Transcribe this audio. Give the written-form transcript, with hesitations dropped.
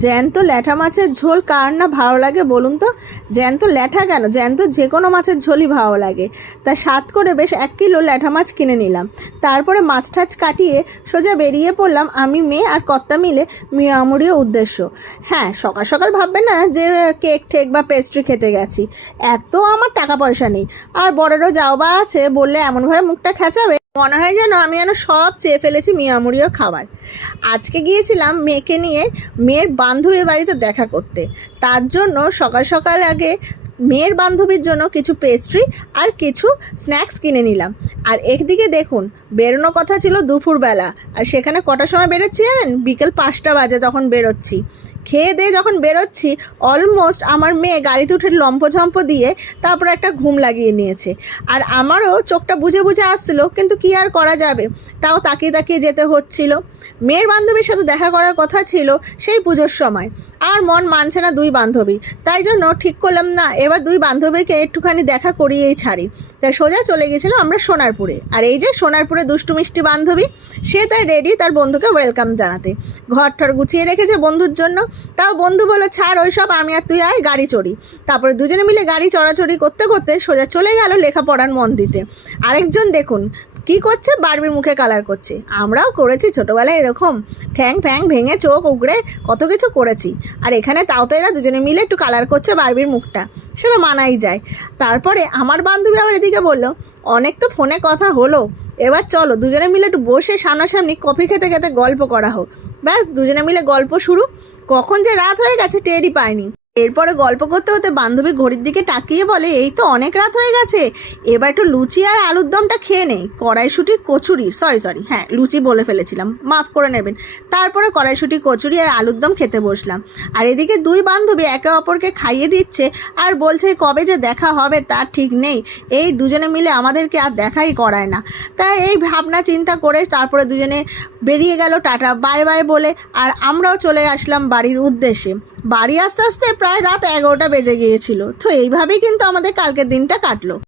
জ্যান্ত ল্যাঠা মাছের ঝোল কার না ভালো লাগে বলুন তো? জ্যান্ত ল্যাঠা কেন, জ্যান্ত যে কোনো মাছের ঝোলই ভালো লাগে। তা সাত করে বেশ 1 কিলো ল্যাঠা মাছ কিনে নিলাম। তারপরে মাছ টাছ কাটিয়ে সোজা বেরিয়ে পড়লাম আমি, মেয়ে আর কর্তা মিলে মিয়ামুড়ির উদ্দেশ্য। হ্যাঁ, সকাল সকাল ভাববে না যে কেক ঠেক বা পেস্ট্রি খেতে গেছি, এত আমার টাকা পয়সা নেই। আর বড়েরও যাওয়া আছে বললে এমনভাবে মুখটা খেঁচাবে, মনে হয় যেন আমি সব চেয়ে ফেলেছি মিয়ামুড়িও খাবার। আজকে গিয়েছিলাম মেয়েকে নিয়ে মেয়ের বান্ধবীর বাড়িতে দেখা করতে। তার জন্য সকাল সকাল আগে মেয়ের বান্ধবীর জন্য কিছু পেস্ট্রি আর কিছু স্ন্যাক্স কিনে নিলাম। আর একদিকে দেখুন, বেরোনো কথা ছিল দুপুরবেলা, আর সেখানে কটার সময় বেরোচ্ছি জানেন? বিকেল 5টা বাজে তখন বেরোচ্ছি। খেয়ে দিয়ে যখন বেরোচ্ছি, অলমোস্ট আমার মেয়ে গাড়িতে উঠে লম্ফঝম্প দিয়ে তারপর একটা ঘুম লাগিয়ে নিয়েছে। আর আমারও চোখটা বুঝে বুঝে আসছিলো, কিন্তু কি আর করা যাবে, তাও তাকিয়ে তাকিয়ে যেতে হচ্ছিল। মেয়ের বান্ধবীর সাথে দেখা করার কথা ছিল সেই পুজোর সময়, আর মন মানছে না দুই বান্ধবী। তাই জন্য ঠিক করলাম না, এবার দুই বান্ধবীকে একটুখানি দেখা করিয়েই ছাড়ি। তাই সোজা চলে গেছিলাম আমরা সোনারপুরে। আর এই যে সোনারপুরে দুষ্টু মিষ্টি বান্ধবী, সে তাই রেডি তার বন্ধুকে ওয়েলকাম জানাতে। ঘর ঠর গুছিয়ে রেখেছে বন্ধুর জন্য। তাও বন্ধু বলো, ছাড় ওইসব, আমি আর তুই আয় গাড়ি চড়ি। তারপরে দুজনে মিলে গাড়ি চড়াচড়ি করতে করতে সোজা চলে গেল লেখাপড়ার মন দিতে। আরেকজন দেখুন কি করছে, বারবির মুখে কালার করছে। আমরাও করেছি ছোটোবেলায় এরকম, ঠ্যাং ফ্যাং ভেঙে চোখ উগড়ে কত কিছু করেছি। আর এখানে তাও তো এরা দুজনে মিলে একটু কালার করছে বারবির মুখটা, সেটা মানাই যায়। তারপরে আমার বান্ধবী আবার এদিকে বললো, অনেক তো ফোনে কথা হলো, এবার চলো দুজনে মিলে একটু বসে সামনাসামনি কফি খেতে খেতে গল্প করা হোক। ব্যাস, দুজনে মিলে গল্প শুরু। কখন যে রাত হয়ে গেছে টেরই পাইনি। এরপরে গল্প করতে করতে বান্ধবী ঘড়ির দিকে তাকিয়ে বলে, এই তো অনেক রাত হয়ে গেছে, এবার একটু লুচি আর আলুর দমটা খেয়ে নেই। কড়াইশুঁটি কচুরি, সরি হ্যাঁ লুচি বলে ফেলেছিলাম, মাফ করে নেবেন। তারপরে কড়াইশুঁটি কচুরি আর আলুর দম খেতে বসলাম। আর এদিকে দুই বান্ধবী একে অপরকে খাইয়ে দিচ্ছে আর বলছে কবে যে দেখা হবে তার ঠিক নেই, এই দুজনে মিলে আমাদেরকে আর দেখাই করায় না। তাই এই ভাবনা চিন্তা করে তারপরে দুজনে বেরিয়ে গেল টাটা বাই বাই বলে। আর আমরাও চলে আসলাম বাড়ির উদ্দেশ্যে। বাড়ি আস্তে আস্তে প্রায় রাত 11টা বেজে গিয়েছিল। তো এইভাবেই কিন্তু আমাদের কালকের দিনটা কাটলো।